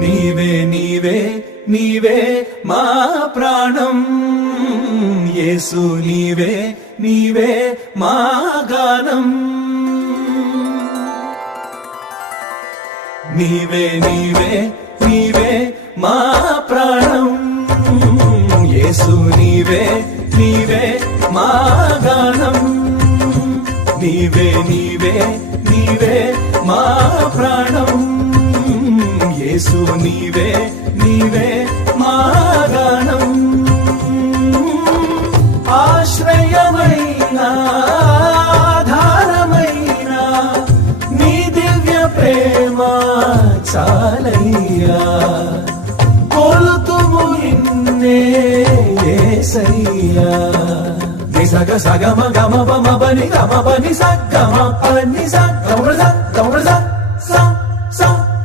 నీవే నీవే నీవే మా ప్రాణం యేసు నీవే నీవే మా గానం నీవే నీవే నీవే మా ప్రాణం యేసు నీవే నీవే మా గానం నీవే నీవే నీవే మా ప్రాణం యేసు నీవే నీవే మా గానం ఆశ్రయమైన ఆధారమైన నీ దివ్య ప్రేమ చాలయ్యా కొలుతుము నిన్నే యేసయ్యా నిసగ సగమ గమ బమ బని గమ బని సగమ పని సగమ